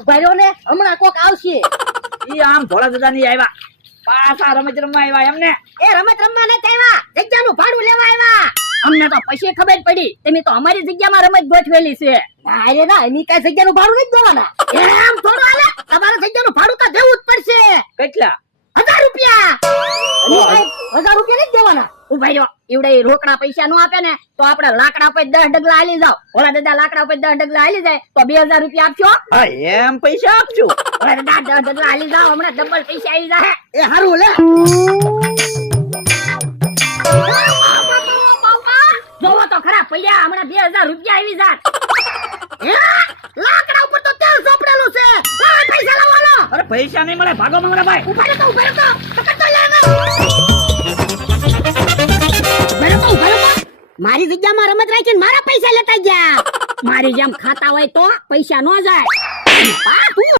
ઉભા રહ્યો ને, હમણાં કોક આવશે. ઈ આમ ભોળા દાદા ની આવ્યા, પાછા રમત રમવા આવ્યા એમને. એ રમત રમવા નથી આવ્યા, જગ્યાનું ભાડું લેવા આવ્યા. અમને તો પછી ખબર પડી તમે તો અમારી જગ્યામાં રમત ગોઠવેલી છે. ના રે ના, એની કઈ જગ્યાનું ભાડું નથી દેવાના. એમ થોડું હાલે, તમારે જગ્યાનું ભાડું તો દેવું જ પડશે. કેટલા? 1000 રૂપિયા. એની કઈ 1000 રૂપિયા નથી દેવાના. ઉભા રહ્યો, એવડે રોકડા પૈસા નો આપે ને તો આપણે લાકડા ઉપર 10 ડગલા હાલી જાવ. ઓલા દાદા લાકડા ઉપર 10 ડગલા હાલી જાય તો 2000 રૂપિયા આપશો. હા એમ પૈસા આપજો. ઓલા દાદા 10 ડગલા હાલી જાવ, હમણાં ડબલ પૈસા આવી જાય. એ હારું લે. જોવો તો ખરા પડ્યા, હમણાં 2000 રૂપિયા આવી જાત. લાકડા ઉપર તો તેલ ચોપડેલું છે. લાવ પૈસા લાવો હાલો. અરે પૈસા નહીં મળે, ભાગો મારા ભાઈ. ઉભા રહો તો, પકડ તો લે ને. ઉભા રહો તો. મારી જગ્યામાં રમત રાખીને મારા પૈસા લેતા ગયા. મારી જેમ ખાતા હોય તો પૈસા નો જાય.